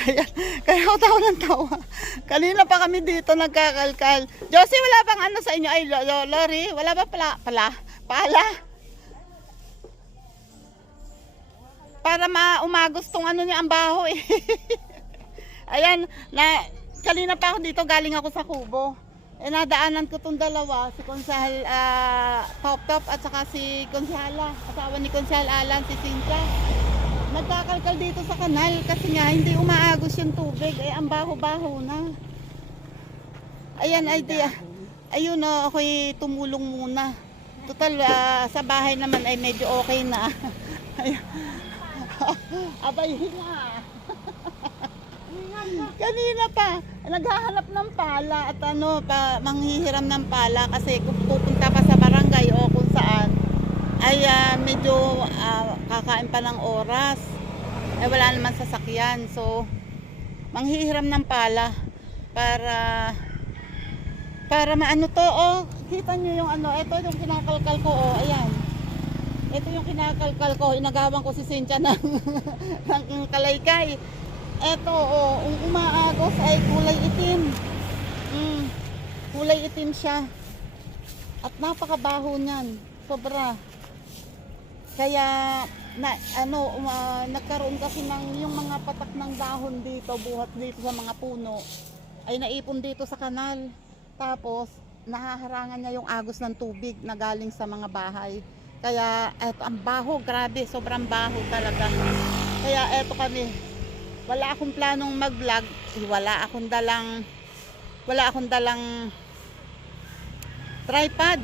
Ayan, kaya ako tawa ng tawa. Kanina pa kami dito nagkakalkal. Josie, wala bang ano sa inyo? Ay, Lori, wala ba pala? Para umagos tong ano niya, ang baho eh. Ayan, kanina pa ako dito, galing ako sa Kubo. Eh, nadaanan ko tong dalawa, si Konsehal Top at saka si Konsehala, asawa ni Konsehal Alan, si Cynthia. Nagkakalkal dito sa kanal kasi nga hindi umaagos yung tubig, eh ang baho-baho na. Ayan, idea. Ayun, ako'y tumulong muna. Total, sa bahay naman ay medyo okay na. Abay nga. Kanina pa, naghahanap ng pala at manghihiram ng pala kasi kung pupunta pa sa barangay o kung saan, ay medyo kakain pa ng oras. Ay wala naman sasakyan. So, manghihiram ng pala para maano to, kita nyo yung ito yung kinakalkal ko, ayan. Ito yung kinakalkal ko, inagawan ko si Cynthia ng, ng kalaykay. Ito, umaagos ay kulay itim. Kulay itim siya. At napakabaho niyan, sobra. Kaya nagkaroon kasi ng yung mga patak ng dahon dito, buhat dito sa mga puno, ay naipon dito sa kanal. Tapos nahaharangan niya yung agos ng tubig na galing sa mga bahay. Kaya eto, ang baho, grabe, sobrang baho talaga. Kaya eto kami, wala akong planong mag-vlog, wala akong dalang tripod.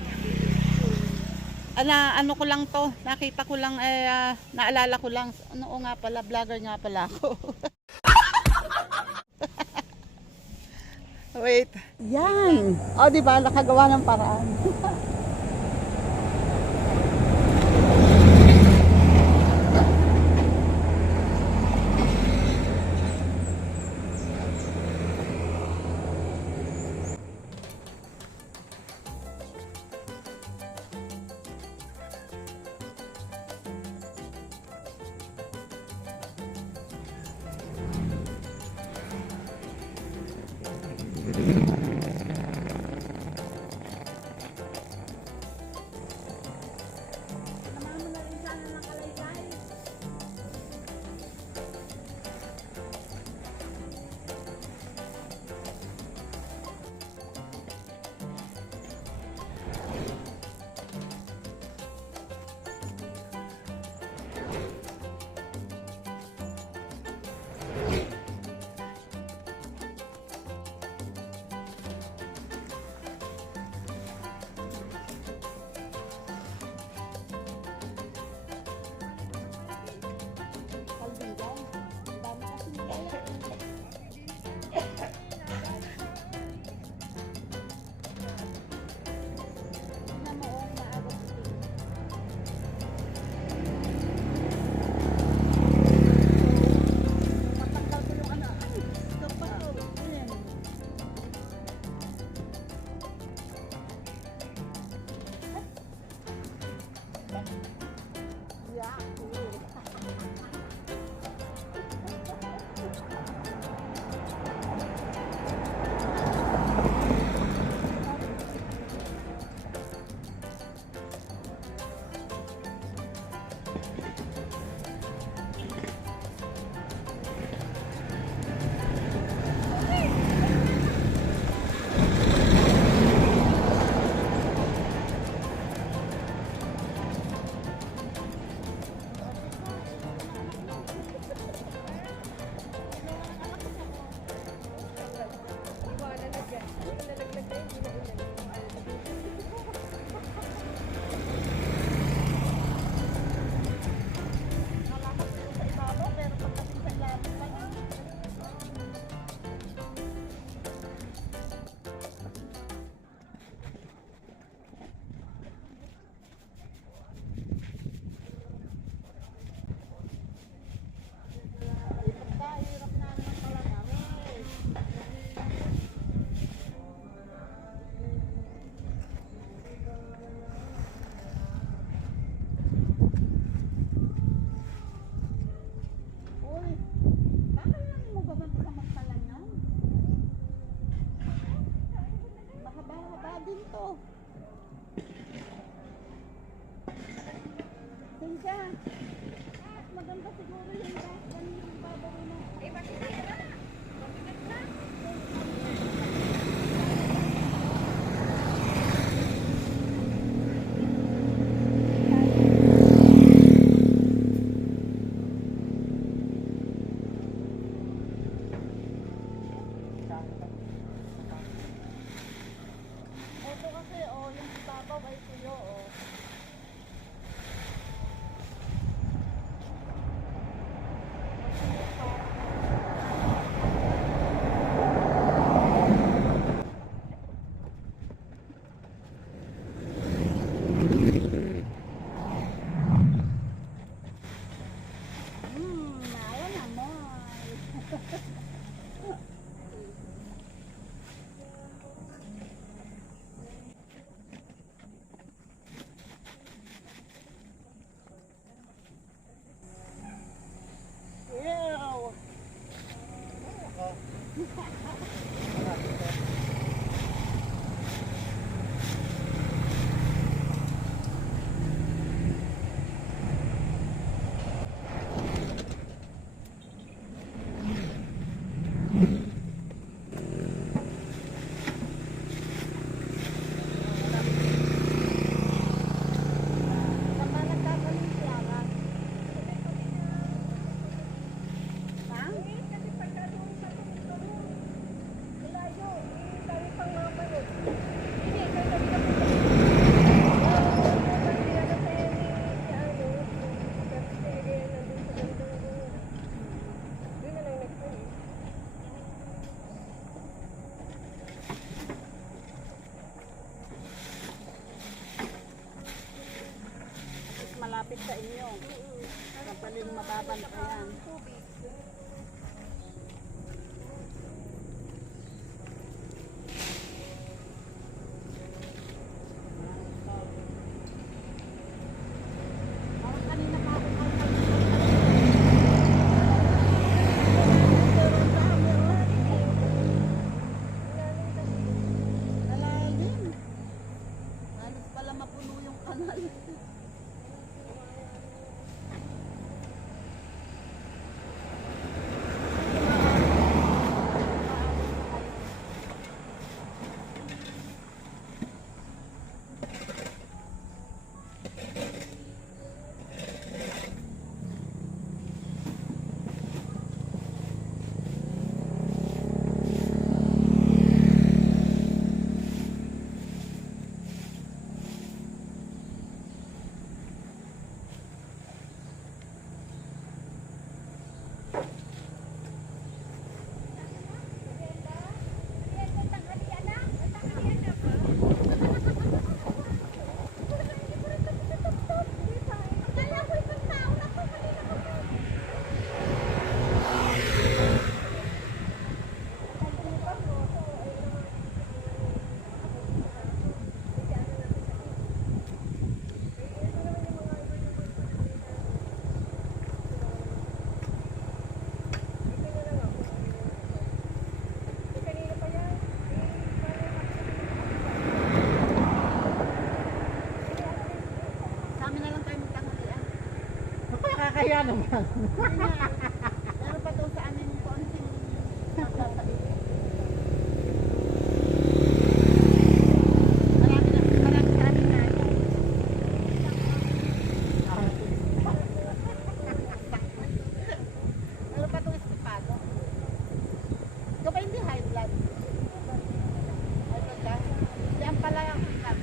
Ano ko lang to, nakita ko lang, naalala ko lang, nga pala, vlogger nga pala ako. Wait, yan. Diba, nakagawa ng paraan. ka. Maganda siguro yung ganun babaw mo. Eh, bakit kaya na? Mabigat na. Ito kasi, oh, yung babaw ay tuyo, oh. Ayan naman. Ew. Saan ba nagkakaling siya? Ha? Kasi pagka doon sa tungtong, malayo, tayo pang mga panod. Hindi, kaya sabi ka po. Malapit sa inyo. Kapaling mababantayan. Parang kanina pa ako Malalim. Halos pala mapuno yung kanal. Sa amin na lang tayo magtanghalian. Kaya naman. Meron pa doon sa amin konting magsasabi. Marami sa amin na ano. Meron pa doon estipado. Ikaw ba hindi high blood? High blood ka? Diyan pala yung blood.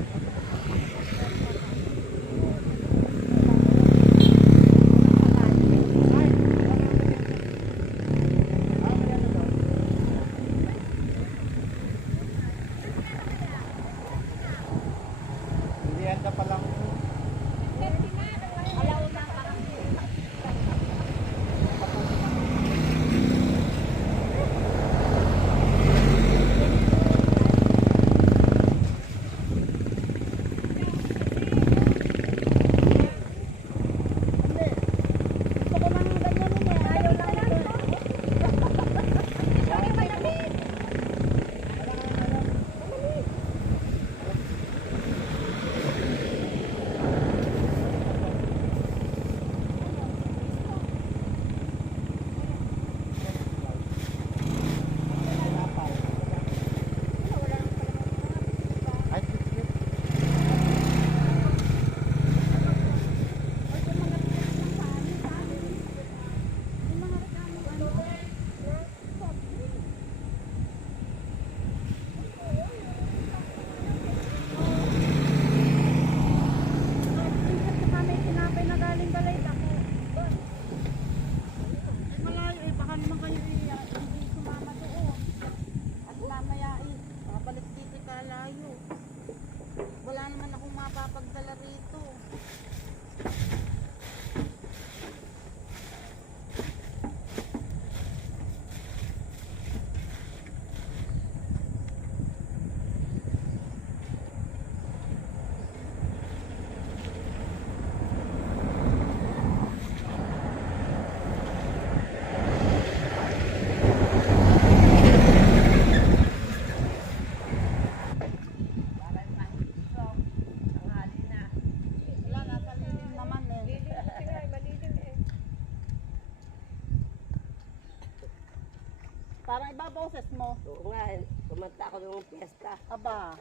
Parang iba boses mo. Oo nga, kumanta ako ng piyesta. Aba,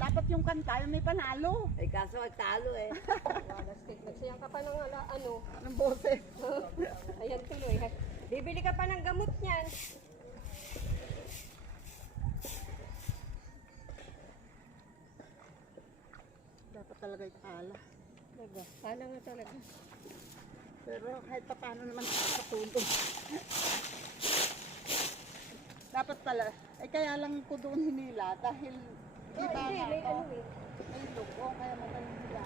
dapat yung kanta, yung may panalo. Eh kaso talo eh. Nagsayang ka pa ng Anong boses? Ayan tuloy. Bibili ka pa ng gamot niyan. Dapat talaga itala. Diba? Sana nga talaga. Pero kahit pa paano naman nakakatulog. Dapat pala, ay kaya lang ko doon hinila dahil di ba Hindi, nga may to, ano eh. may lugo, kaya magaling hila.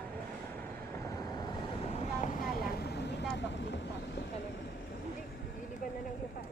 Nangyari nga lang, hindi dapat dito. Talaga. Hindi, diligan na ng lupa.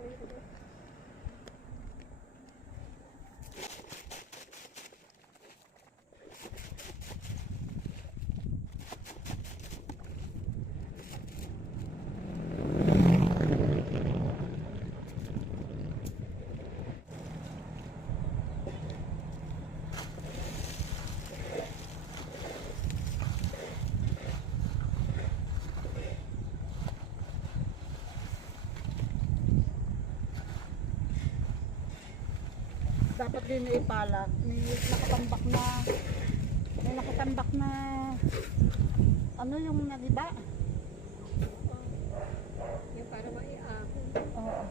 Dapat din may ipala, may nakatambak na ano yung nagiba? Yung para maiapon. Oo.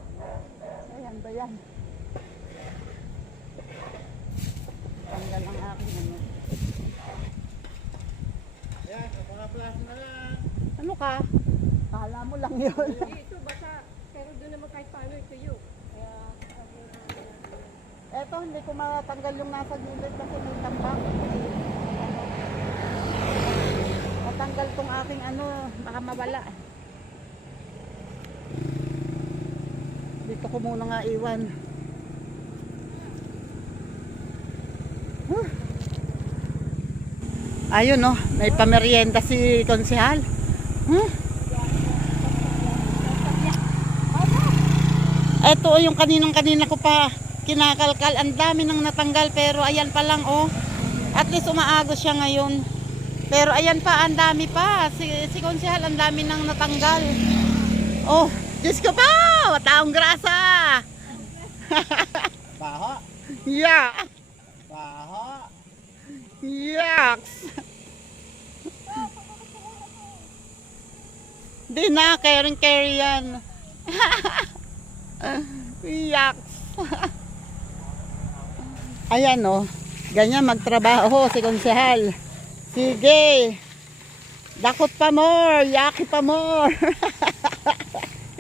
Ayan ba yan? Tanggal ang aking ano. Yan, mga flash na lang. Ano ka? Kala mo lang yun. Ito basa, pero doon naman kahit paano ito yun. Kaya, Eto, hindi ko matanggal yung nasa gilid kasi may tambak. Ano? Matanggal tong aking ano, baka mawala. Dito ko muna nga iwan. Huh. Ayun no, may pamerienda si konsehal. Ito yung kanina ko pa kinakalkal, ang dami nang natanggal pero ayan pa lang oh. At least umaagos siya ngayon. Pero ayan pa, ang dami pa. Si konsehal, ang dami nang natanggal. Oh, Diyos ko pa! Taong grasa! Baho. Yeah! Baho. Yucks! Di na, carry yan. Yucks! Ayan oh, ganyan magtrabaho si konsehal. Sige, dakot pa more, yaki pa more.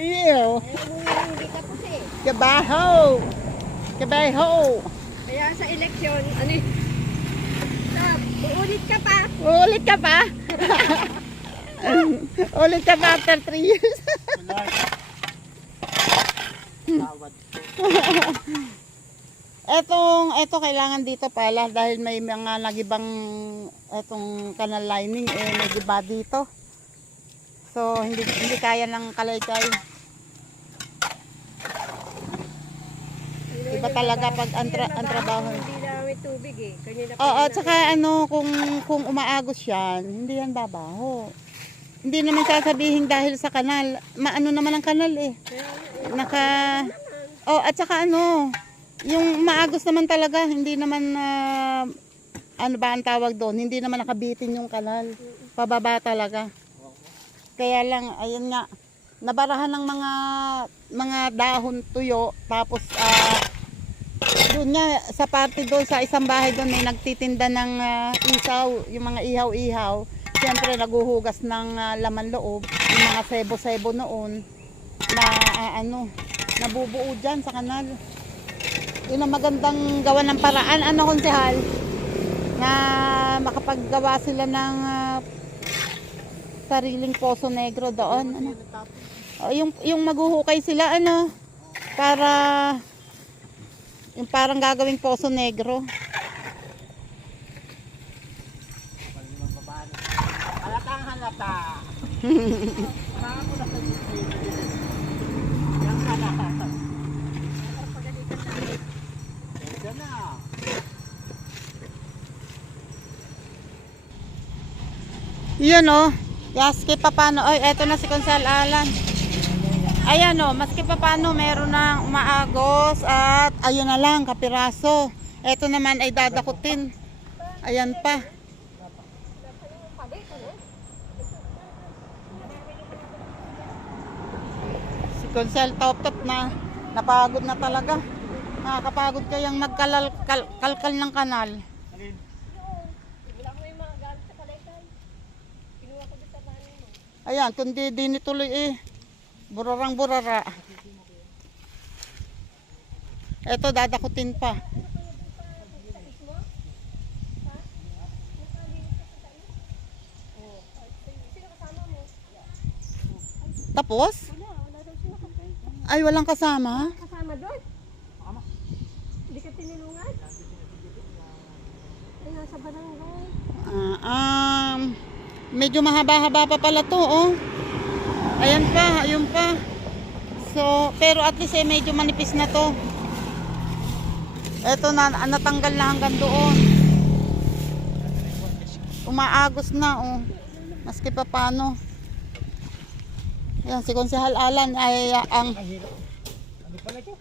Ew, hindi ka kasi. kabaho, kabaho. Kaya sa eleksyon, ano eh, uulit ka pa. Ulit ka pa? Ulit ka pa after 3 years? Tawad. Eto kailangan dito pala dahil may mga nagibang etong canal lining may giba dito. So hindi kaya ng kalaykay. Iba talaga pag ang trabaho. Hindi na may tubig eh. Kanina pa Oo, yun tsaka ano kung umaagos yan, hindi yan babaho. Hindi naman sasabihin dahil sa kanal. Maano naman ang kanal eh. At saka ano, yung maagos naman talaga, hindi naman ano ba ang tawag doon, hindi naman nakabitin yung kanal. Pababa talaga. Kaya lang, ayun nga, nabarahan ng mga dahon tuyo, tapos doon nga, sa parte doon, sa isang bahay doon, may nagtitinda ng isaw, yung mga ihaw-ihaw. Siyempre, naguhugas ng laman loob, yung mga sebo-sebo noon, na nabubuo dyan sa kanal. Yun ang magandang gawa ng paraan, konsehal, na makapaggawa sila ng sariling Poso Negro doon. Yung maghuhukay sila, para yung parang gagawing Poso Negro. Halatang halata. Ako na sa YouTube. Yang halata. Diyan na. Yun Yaski pa paano. Oy, eto na si Konsehal Alan. Ayan o, maski pa paano meron na umaagos at ayun na lang, kapiraso. Ito naman ay dadakutin. Ayan pa. Si Consel top na napagod na talaga. Nakakapagod kayang magkalkal ng kanal. Wala ko yung mga gamit sa kalaykay. Kinuha ko doon sa bahay mo. Ayan, kundi din ituloy eh. Burarang burara. Ito dadakutin pa. Sino kasama mo? Tapos? Wala daw sino kapay. Ay, walang kasama? Kasama doon? Hindi ka tinulungan? Ay, nasa barangay. Medyo mahaba-haba pa pala to, oh. Ayan pa, ayun pa. So, pero at least eh, medyo manipis na to. Eto na, natanggal na hanggang doon. Umaagos na, oh. Maski pa paano. Yan, si Konsehal Alan ay ang Ano pala ito?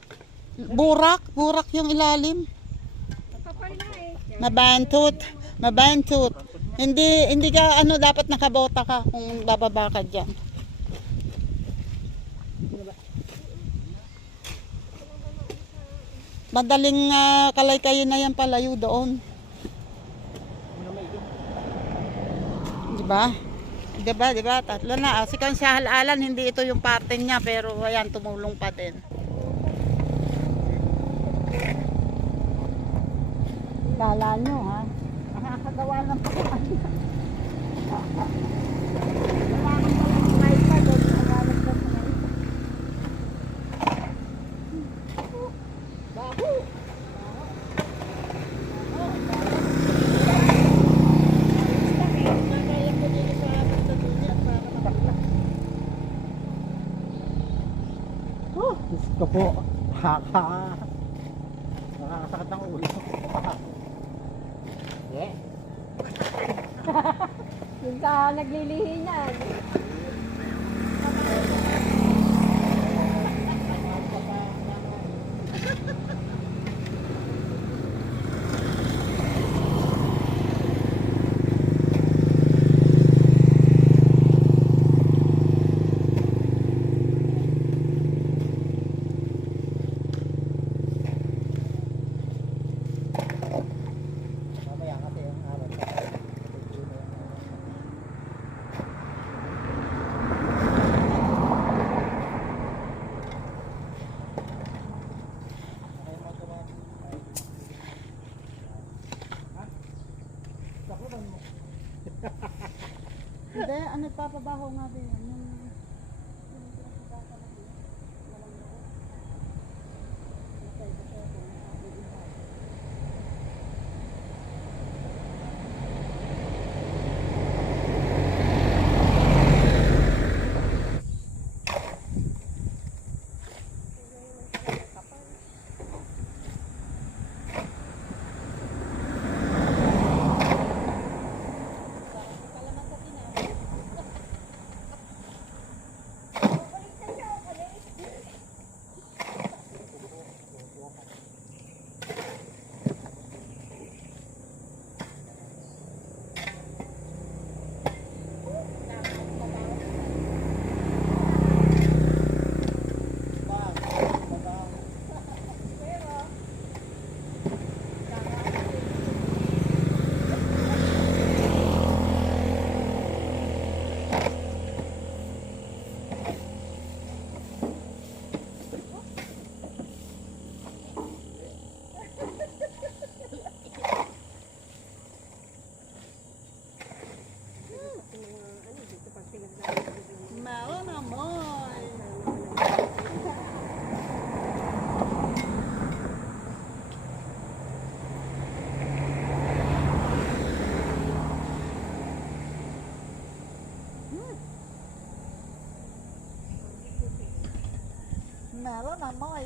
burak yung ilalim. Kapal na eh. Mabantot. Hindi ka ano dapat nakabota ka kung bababa ka diyan. Madaling kalaykayin na yan palayo doon. Diba? Diba? Tatlo na. Si Konsehal Alan, hindi ito yung parte niya pero ayan, tumulong pa din. Kala nyo ha? Nakakagawa ng pagkakas. Wala kang palang may pa doon. Nagalagdag na ito. Baho! Diyos ko po. Nakakasakit ng ulo. Yeah. Yung ka naglilihi niyan. Mamaya kasi yung araw. Hindi, ano papabaho nga din yan. Meron naman. Meron naman.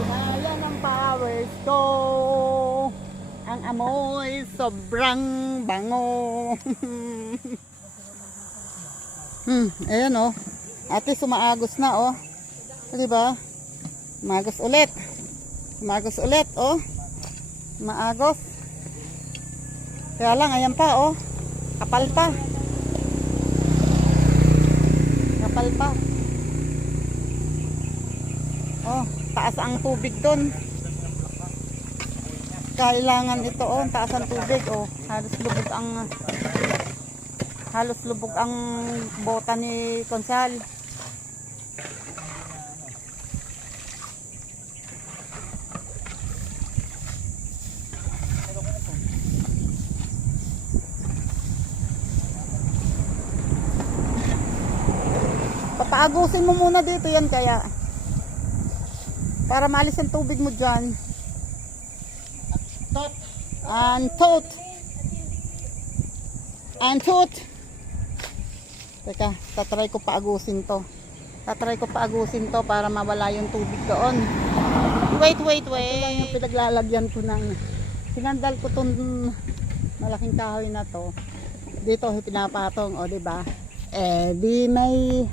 Kaya ng power stone. mo'y sobrang bango. Ayan oh. Ate, sumaagos na oh. Di ba? Maagos ulit. Maagos ulit oh. Maagos. Kaya lang, ayan pa oh. Kapal pa. Kapal pa. Oh, taas ang tubig doon. Kailangan ito oh, taas ang tubig oh. Halos lubog ang bota ni Konsal. Papaagusin mo muna dito yan kaya. Para maalis ang tubig mo dyan. Tot. Tot. Teka, tatry ko paagusin to. Para mawala yung tubig doon. Wait. Yung pinaglalagyan ko ng sinandal ko tong malaking kahoy na to. Dito pinapatong, o diba? Di may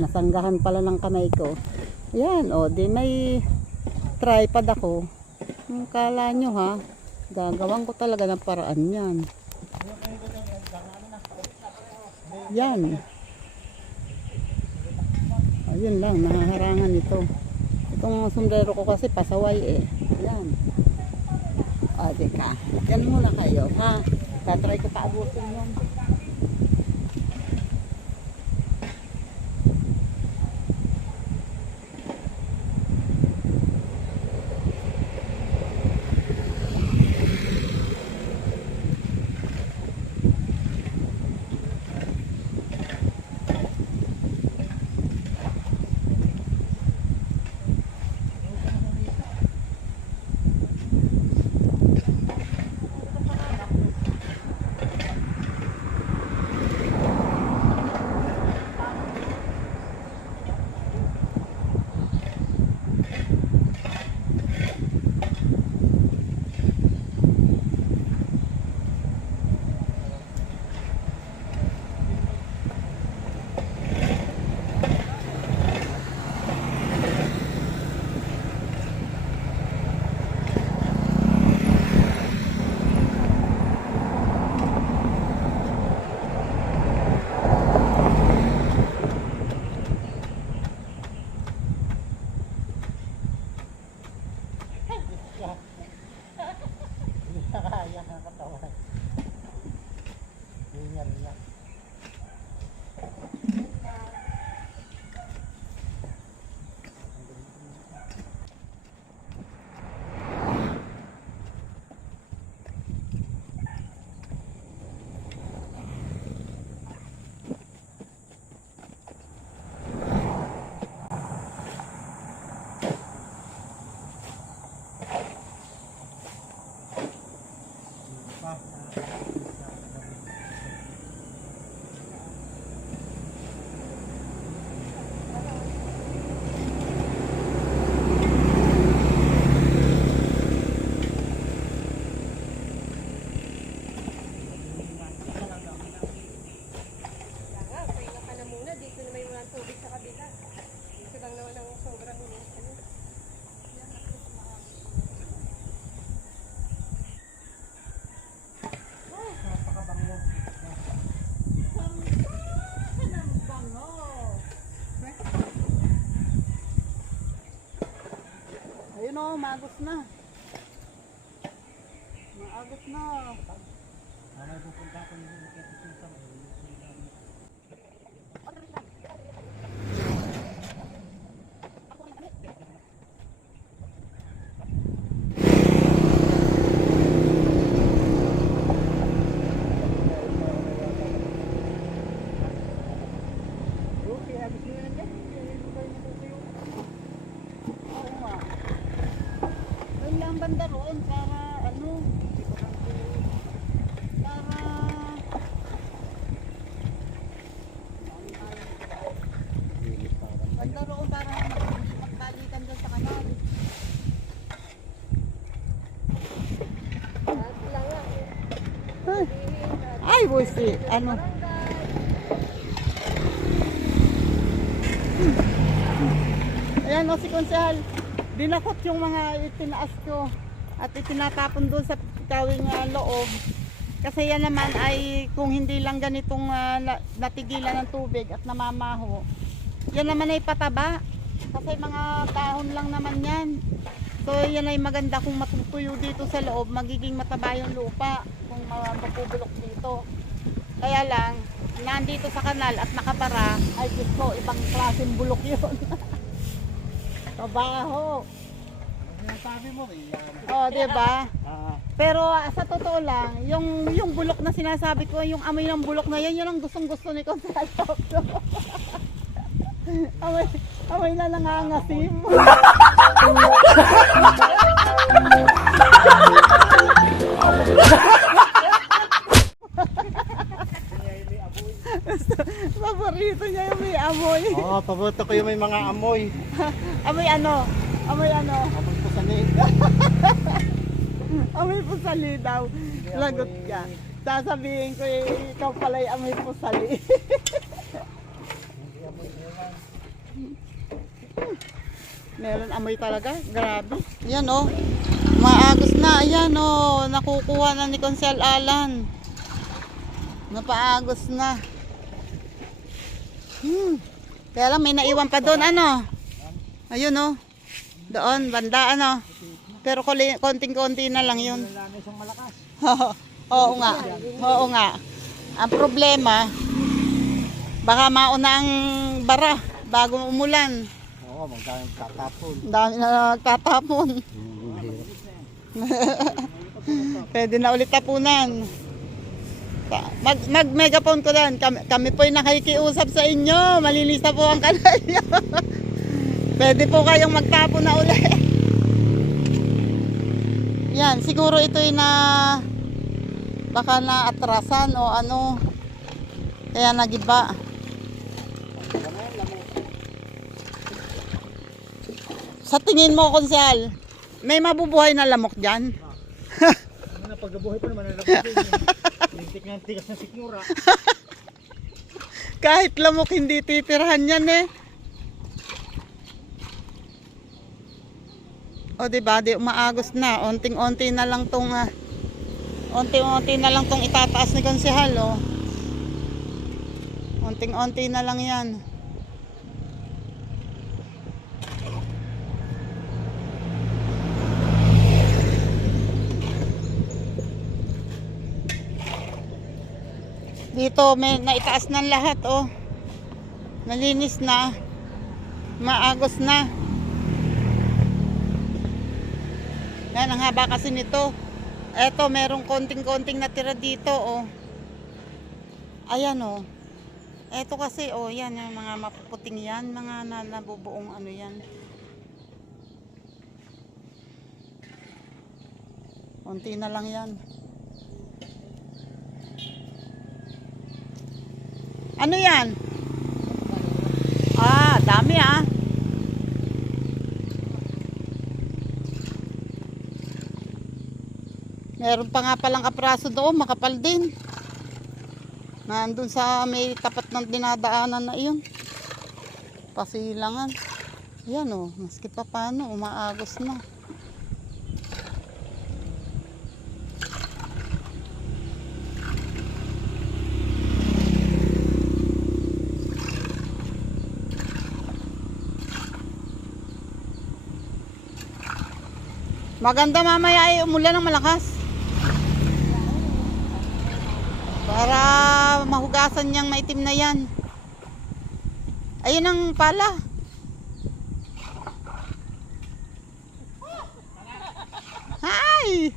nasanggahan pala ng kamay ko. Yan, di may tripod ako. Kala nyo ha, gagawin ko talaga ng paraan yan. Yan. Ayun lang, nahaharangan ito. Itong sombrero ko kasi pasaway Yan. Dika. Yan muna kayo ha. Tatry ko paabutin yan. Ayun o, maagos na. Maagos na. Mamay pupunta ako ng sa banda roon para ano banda roon para magbalikan doon sa kanal. busi. Ano? Ayan o si Konsehal. Dinakot yung mga itinaas ko at itinatapon doon sa kawing loob. Kasi yan naman ay kung hindi lang ganitong natigilan ng tubig at namamaho. Yan naman ay pataba. Kasi mga dahon lang naman yan. So yan ay maganda kung matutuyo dito sa loob, magiging mataba yung lupa kung mapubulok dito. Kaya lang, nandito sa kanal at nakabara, ay gusto, ibang klaseng bulok yun. Kabaho. Sinasabi mo eh. O, diba? Ah, Pero sa totoo lang, yung bulok na sinasabi ko, yung amoy ng bulok na yan, yun ang gustong-gusto ni Consuelo. amoy na nangangasim. Paborito niya yung may amoy. Oo, paborito ko yung may mga amoy. Amoy ano? Amoy ano? Amoy po sa Amoy pusali daw. Lagot ka. Sasabihin ko ikaw pala yung amoy pusali. Meron amoy talaga. Grabe. Yan oh. Maagos na. Ayan oh. Nakukuha na ni Consel Alan. Napaagos na. Kaya lang may naiwan pa doon. Ano? Ayun oh. Doon. Banda ano. Pero konting-konti na lang yun. isang malakas. Oo nga. Oo nga. Ang problema, baka mauna ang bara bago umulan. Oo, magdaming tatapon. Ang dami na nagtatapon. Pwede na ulit tapunan. Mag-megaphone ko doon. Kami po yung nakikiusap sa inyo. Malinis na po ang kanal nyo. Pwede po kayong magtapon na ulit. Yan, siguro ito'y baka na atrasan o ano. Kaya nagiba. Sa tingin mo, Konsehal, may mabubuhay na lamok dyan? Ano na pagkabuhay pa naman, nalabutin yun. Lintik nga ang tigas na sikmura. Kahit lamok hindi titirahan yan eh. O diba, di umaagos na. Onting-onti na lang tong itataas ni Konsehal oh. Onting-onti na lang yan. Dito may naitaas ng lahat oh. Nalinis na. Maagos na. Yan, ang haba kasi nito. Eto, merong konting-konting natira dito, oh. Ayan, oh. Eto kasi, oh, yan, yung mga mapuputing yan, mga nabubuong ano yan. Konti na lang yan. Ano yan? Ah, dami ah. Meron pa nga palang kapraso doon, makapal din. Nandun sa may tapat ng dinadaanan na iyon. Pasilangan. Yan o, maski pa paano, umaagos na. Maganda mamaya ay umulan ng malakas. Para mahugasan niyang maitim na yan. Ayun ang pala. Hi!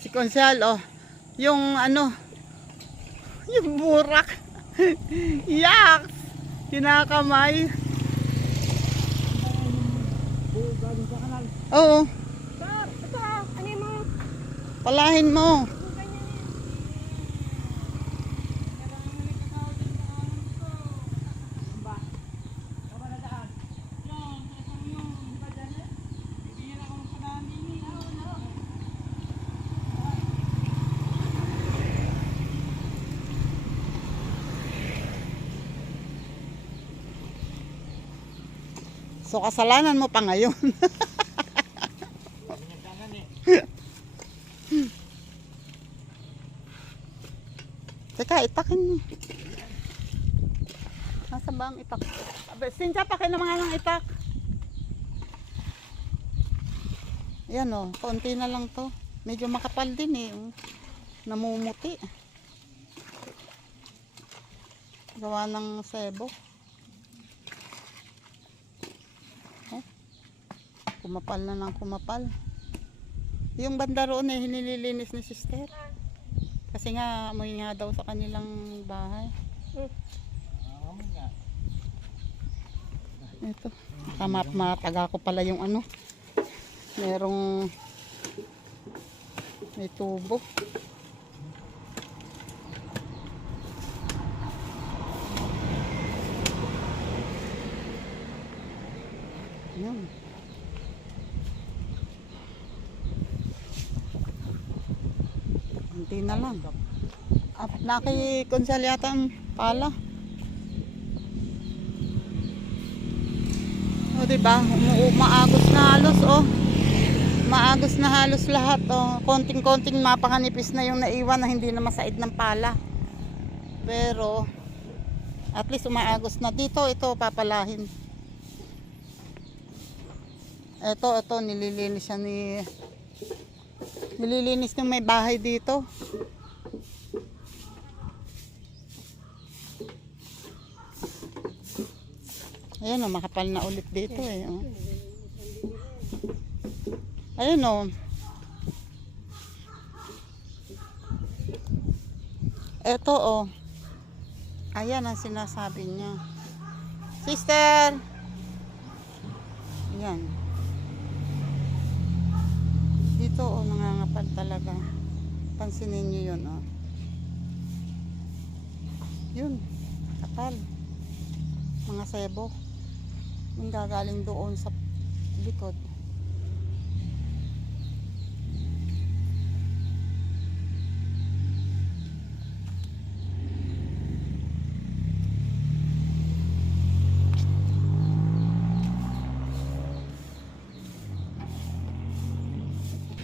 Si Konsehal, oh. Yung ano, yung burak. Yak! Kinakamay. Galing sa kanal. Oo. Sir, ito ano mo? Palahin mo. So kasalanan mo pa ngayon. Binagdanan eh. Teka, itakin mo. Nasa ba ang itak? Sincha, pakin na mga ng itak. Yan o, konti na lang to. Medyo makapal din eh. Namumuti. Gawa ng sebo. Oh, kumapal na ng kumapal. Yung banda roon eh, hinililinis ni sister. Kasi nga, amoy nga daw sa kanilang bahay. Amoy nga. Ito. Mataga ko pala yung ano. Merong may tubo. Yan. Hindi na lang. At nakikonsal yata ang pala. O diba? Maagos na halos oh. Maagos na halos lahat oh. Konting-konting mapakanipis na yung naiwan na hindi na masaid ng pala. Pero at least umaagos na dito. Ito papalahin. Ito nililinis siya nililinis ng may bahay dito. Ayan o, makapal na ulit dito eh. Oh. Ayan o. Ito o. Ayan ang sinasabi niya. Sister! Ayan. Dito o, nangangapal talaga. Pansinin niyo yun o. Yun. Kapal. Mga sebo. Yung gagaling doon sa likod.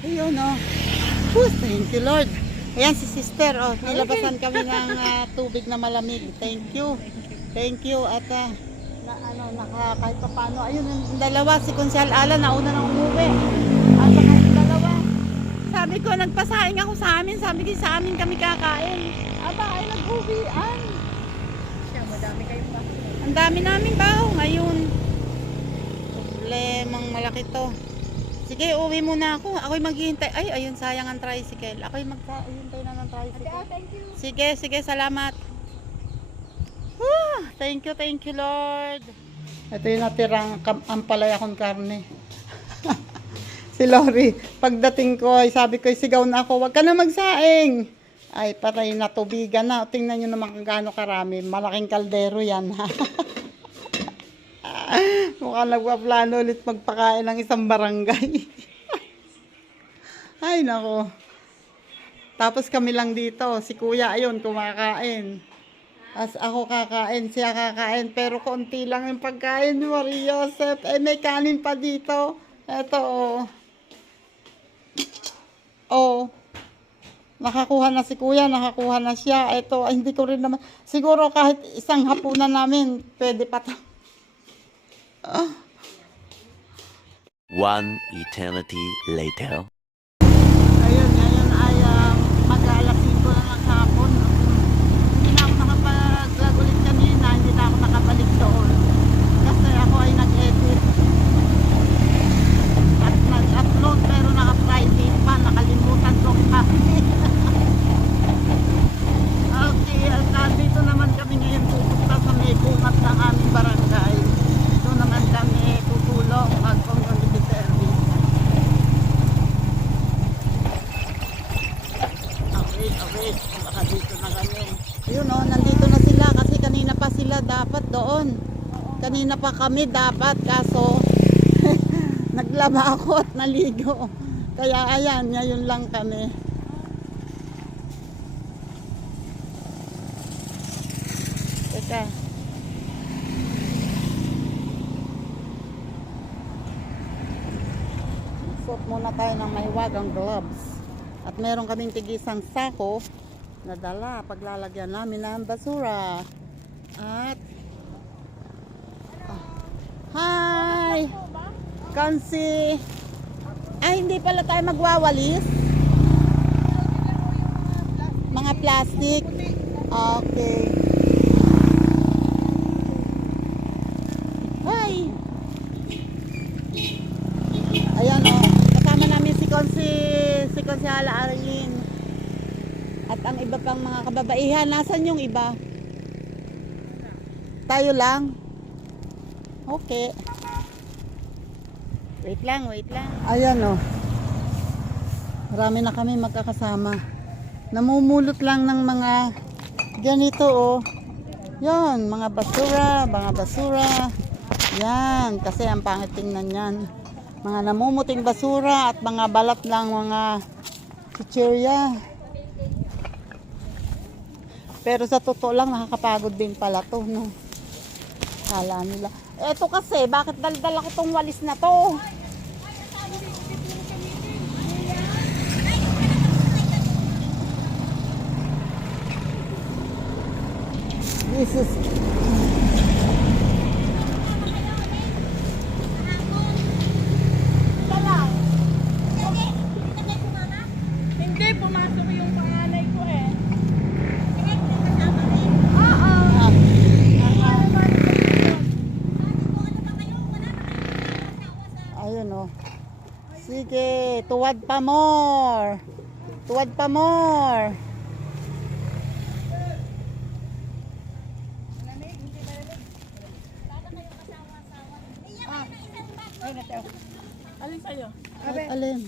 Ayun o. Thank you Lord. Ayan si sister o. Nilabasan kami ng tubig na malamig. Thank you. Thank you at kahit pa paano. Ayun yung dalawa, si Konsyal Ala nauna nang umuwi. At saka yung dalawa. Sabi ko, nagpasaing ako sa amin. Sabi ko, sa amin kami kakain. Aba, ay nag-uwian. Siya, madami kayong baho. Ang dami namin baho ngayon. Problemang malaki to. Sige, uwi muna ako. Ako'y maghihintay. Ay, ayun, sayang ang tricycle. Ako'y maghihintay na ng tricycle. Thank you. Sige, salamat. Thank you Lord. Ito yung natirang ampalaya kong karne. Si Lori, pagdating ko ay sabi ko, sigaw na ako, wag ka na magsaing. Ay, patay na tubigan na. Tingnan nyo naman kung gaano karami. Malaking kaldero yan. Mukhang nagpaplano ulit magpakain ng isang barangay. Ay, nako. Tapos kami lang dito. Si kuya, ayun, kumakain. As ako kakain, siya kakain. Pero konti lang yung pagkain ni Maria Joseph. Eh, may kanin pa dito. Eto, oh. Oh. Nakakuha na si kuya, nakakuha na siya. Eto, ay, hindi ko rin naman. Siguro kahit isang hapunan namin, pwede pa to. One eternity later. Ayun, ngayon ay mag-alas 5 na ng hapon. Hindi na ako nakapag-vlog ulit kanina, hindi na ako nakabalik doon. Kasi ako ay nag-edit. At nag-upload pero naka-private pa, nakalimutan ko pa. Okay, at nandito naman kami ngayon pupunta sa may bungat ng aming barangay. Doon naman kami tutulong mag-community service. Okay, baka dito na kami. Ayun o, nandito na sila kasi kanina pa sila dapat doon. Kanina pa kami dapat kaso naglaba ako at naligo. Kaya ayan, ngayon lang kami. Teka. muna tayo ng mahiwagang gloves. At meron kaming tigisang sako na dala paglalagyan namin ng basura. At hi! Kansi! Ay, hindi pala tayo magwawalis. Mga plastic. Okay. Hi! Ayan o. Kasama namin si Hala Arlene. At ang iba pang mga kababaihan. Nasaan yung iba? Tayo lang? Okay. Wait lang. Ayan o. Marami na kami magkakasama. Namumulot lang ng mga ganito o. Yan, mga basura. Yan, kasi ang pangit tingnan yan. Mga namumuting basura at mga balat lang mga chichirya. Pero sa totoo lang, nakakapagod din pala to, no? Kala nila. Eto kasi, bakit daldal ako tong walis na to? This is... Hindi, pumasok yung panganay ko eh. Ayun o. Sige, tuwad pa more. Alin sa'yo? Ay, alin?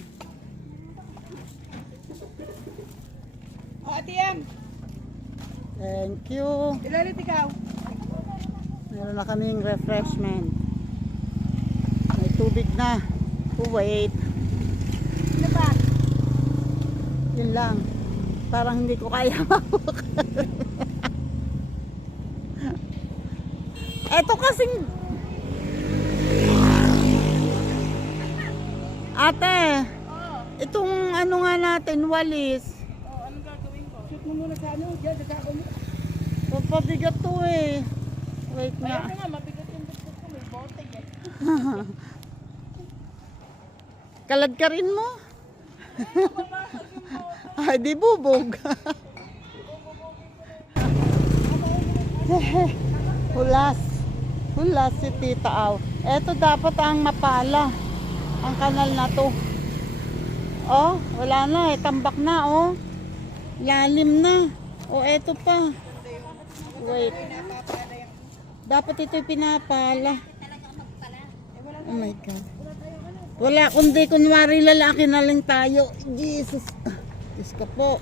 O, ATM. Thank you. Ilalit ikaw. Meron na kaming refreshment. May tubig na. Wait. Ano ba? Yun lang. Parang hindi ko kaya mabukas. Eto kasing... Ate, itong ano nga natin, walis. O, anong gagawin ko? Shoot mo muna sa ano. Diyan, nagkakaw mo. Papabigat to eh. Wait Kaya nga. nga, mabigat yung dugtog ko. May bote eh. Kalad ka rin mo? Ay, di bubog. Hulas si Tita Aw. Eto dapat ang mapala. Ang kanal na to. Oh, wala na eh. Tambak na oh. Lalim na. Oh, eto pa. Wait. Dapat ito'y pinapala. Oh my God. Wala kundi kunwari lalaki na lang tayo. Jesus. Diyos ka po.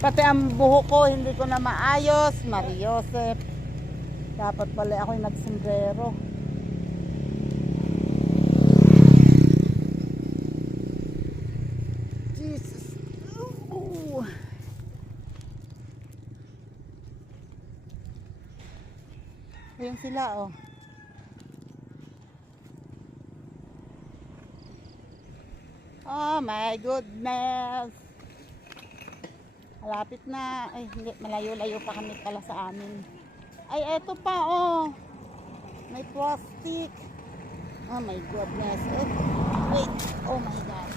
Pati ang buhok ko, hindi ko na maayos. Mariosep. Dapat pala ako'y nagsombrero. Jesus. Ooh. Ayan sila, oh. Oh my goodness. Malapit na. Ay, hindi. Malayo-layo pa kami pala sa amin. Ay, eto pa, oh. May plastic. Oh my goodness. Wait. Oh my God.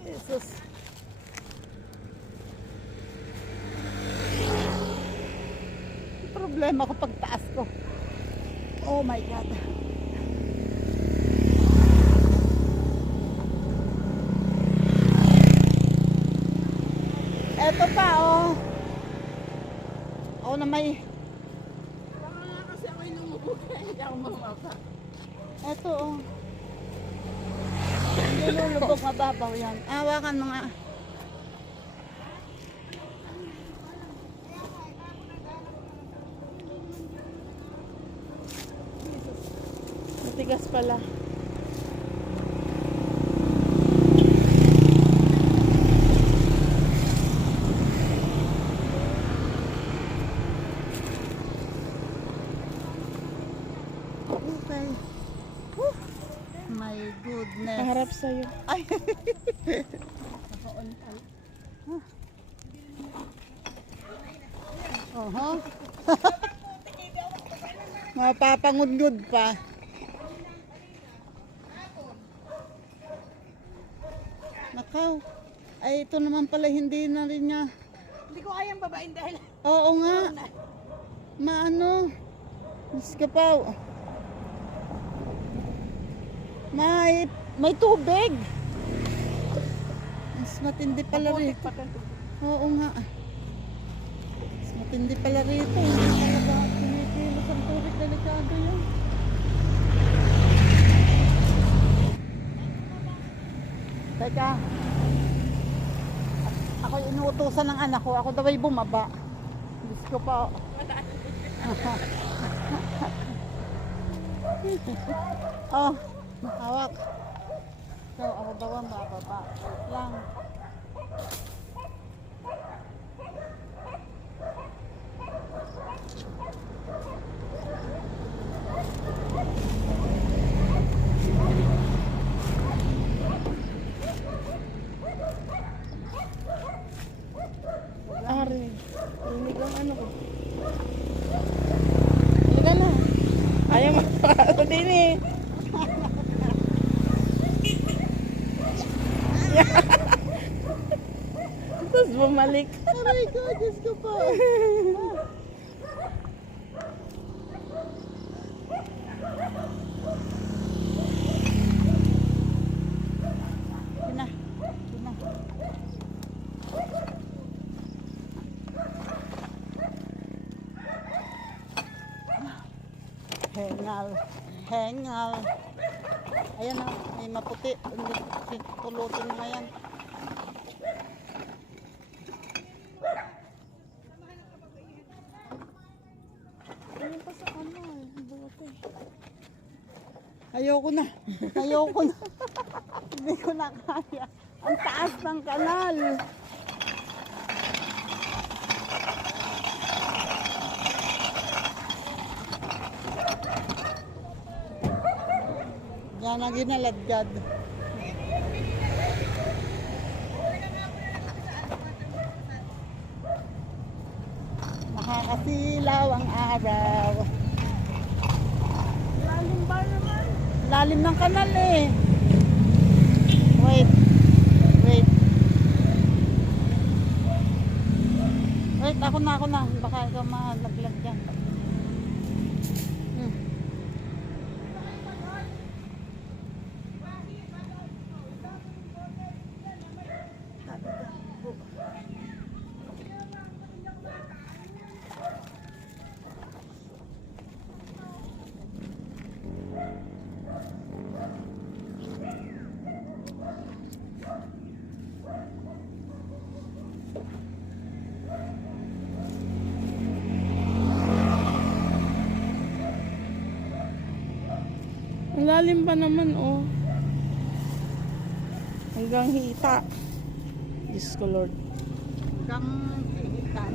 Jesus. Problema ko pagtaas ko. Oh my God. Eto pa, oh. Oh, na may... Baka nga kasi ako'y lumubog eh. Ito oh. Hindi lulubog, mababaw yan. Hawakan mo nga. Matigas pala. Okay. Whew. My goodness. Paharap sa'yo. Ay. Naka-on pa. Oho. Mapapangudgod pa. Nakaw. Ay, ito naman pala hindi na rin niya. Hindi ko kayang babain dahil Oo nga. Maano. Diyos ka pa. May tubig. Mas matindi pala rito. Oo nga. Mas matindi pala rito. Hindi talaga kinikilos ang tubig. Delikado yun. Teka. Ako inuutosan ng anak ko. Ako daw ay bumaba. Diyos ko pa. Oh, hawak. So, ako daw ang bababa. Wait lang. Ari, rinig ang ano ko. Halika na. Ayaw magpapalo din eh. Tapos bumalik. Aray ko, Diyos ko pa. Yun na. Yun na. Hengal. Hengal. Ayan na, may maputi. Tulutin mo yan. Ayun pa sa ano eh. Buti. Ayoko na. Ayoko na. Hindi ko na kaya. Ang taas ng kanal. Yan ang ginaladgad. Nakakasilaw ang araw. Lalim ba naman? Lalim ng kanal eh. Wait. Wait. Wait, ako na. Baka ikaw malaglag dyan. Hmm. Ang lalim pa naman oh. Hanggang hita. Diyos ko Lord. Hanggang hihitan.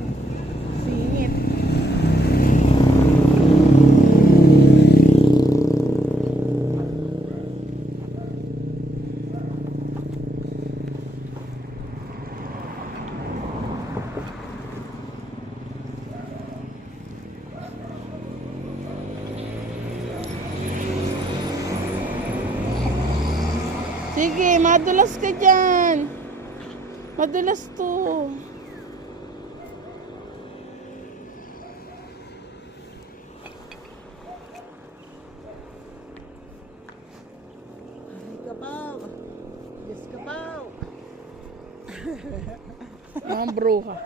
Singit. Sige, madulas ka dyan. Madulas to. Ay, kabaw. Diyos kabaw. Mga bruha.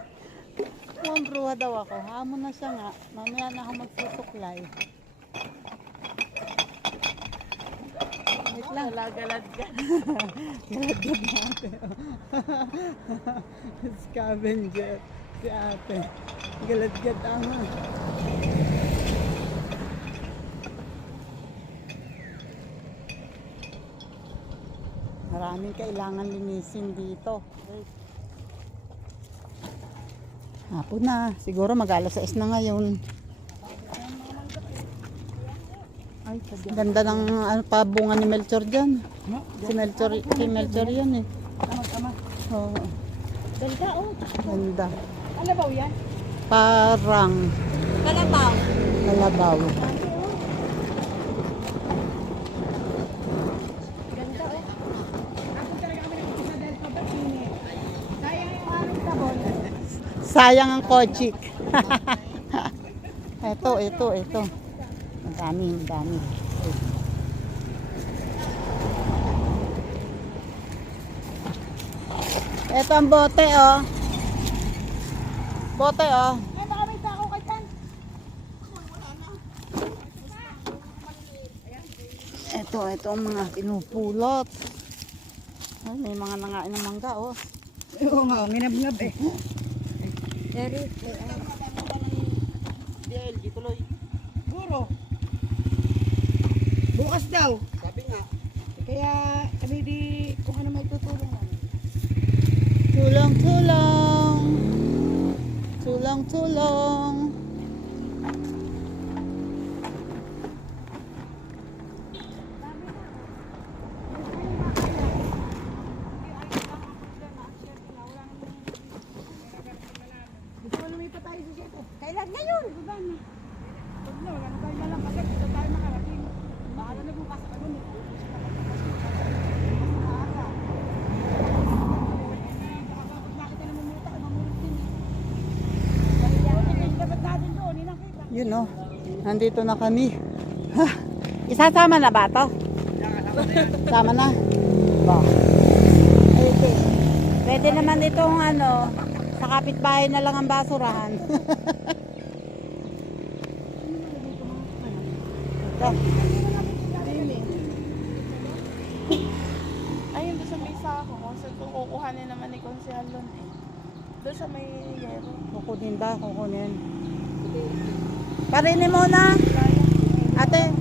Mukhang bruha daw ako. Hamon na siya nga. Mamaya na ako magsusuklay. Wait lang. Galad ka. Galad-galad na ate. Scavenger. Si ate. Galad-galad tama. Maraming kailangan linisin dito. Hapon na. Siguro mag-alas 6 na ngayon. Ay, ganda ng pabunga ni Melchor dyan. Si Melchor yun eh. Tama. Oo, Ganda oh. ganda. Ano ba yan? Parang Kalabaw. kalabaw. Ganda oh. Ako talaga kami nag-isa dahil pabatinit. Sayang yung aming sabon. Sayang ang kochik. ito. Madami. Ito ang bote oh. Bote oh. Ay, baka may tao ka dyan. Ito ang mga pinupulot. Ay, may mga nangain ng mangga oh. Oo nga, nginab-ngab eh. Eric, DLG tuloy. Guro. Bukas daw. Sabi nga. Kaya kami di kung ano may tutulong namin. Tulong. Gusto mo lumipat tayo sa sito? Kailan ngayon? Baba na. Huwag na, wala na tayo malang kasi dito tayo makarating. Bahala na bukas ako nun. Yun oh. Nandito na kami. Ha, isasama na ba to? Sama na. Ba. Okay. Pwede naman itong ano, sa kapitbahay na lang ang basurahan. Ito. Ayun, doon sa may sako. Kung kukuhanin naman ni Konsehal doon eh. Doon sa may yero. Kukunin. Parinin muna. Ate,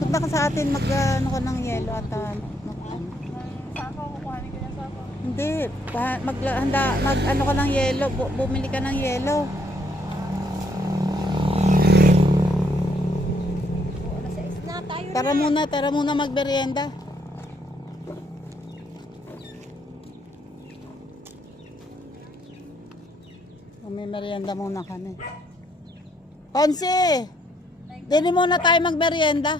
punta ka sa atin ano ka ng yelo at Sako, kukuhanin ko yung sako. hindi, ano ka ng yelo, bumili ka ng yelo. Tara muna magmerienda. May merienda muna kami. Konsi! Dili muna tayo magmerienda.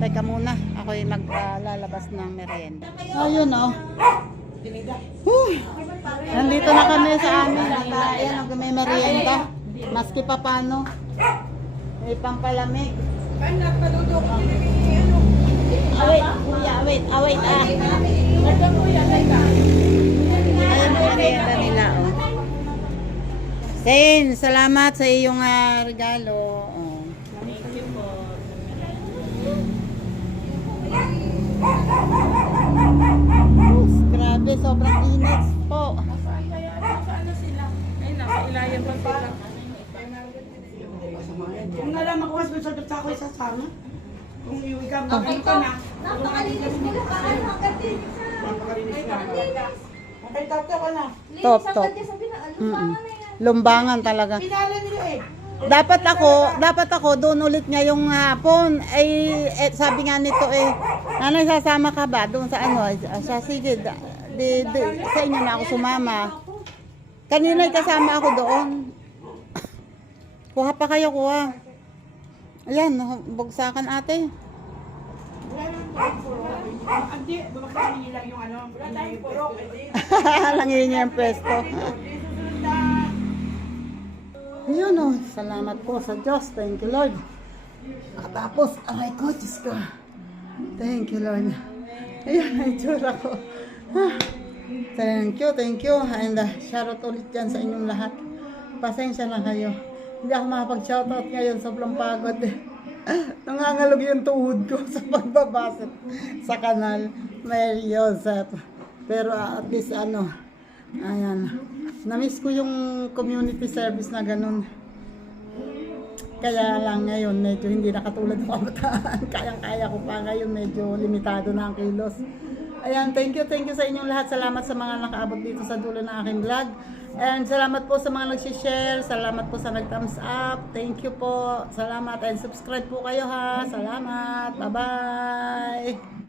Teka muna, ako'y maglalabas ng merienda. Ayun oh. Nandito na kami sa amin. Ayan, may merienda. Maski pa paano. May pampalamig. Wait. Ayan ang merienda nila oh. Sen, salamat sa iyong regalo. Oh. Grabe, sobrang init po. Saan kaya? Saan na sila? Ay, nasa ilayan pa sila. Kung nalaman ko mas masarap sa ako isasama. Kung iuwi ka, babalik ka na. Napakalinis nila paano hanggang din. Napakalinis na. Okay, top ka na. Top. Sabi na, lumbangan na yan. Lumbangan talaga. Pinala nila eh. Dapat ako doon ulit ngayong hapon. Sabi nga nito nanay sasama ka ba doon sa ano? Siya sige, sa inyo na ako sumama. Kanina kasama ako doon. Kuha pa kayo, kuha. Ayan, bugsakan ate. Hindi, babakasin nila yung ano. Wala tayong purok. Langin niya yung pwesto. Ayun oh, salamat po sa Diyos. Thank you Lord. Nakatapos, aray ko, Diyos ko. Thank you Lord. Ayun, ay tsura ko. Thank you. And shoutout ulit dyan sa inyong lahat. Pasensya lang kayo. Hindi ako makapag-shoutout ngayon, sobrang pagod. Nangangalog yung tuhod ko sa pagbabasa sa kanal. Mary Joseph. Pero at least ayan. Namiss ko yung community service na ganun. Kaya lang ngayon, medyo hindi na katulad ng kabataan. Kayang-kaya ko pa ngayon, medyo limitado na ang kilos. Ayan, thank you sa inyong lahat. Salamat sa mga nakaabot dito sa dulo ng aking vlog. And salamat po sa mga nag-share. Salamat po sa nag-thumbs up. Thank you po. Salamat and subscribe po kayo ha. Salamat. Bye-bye.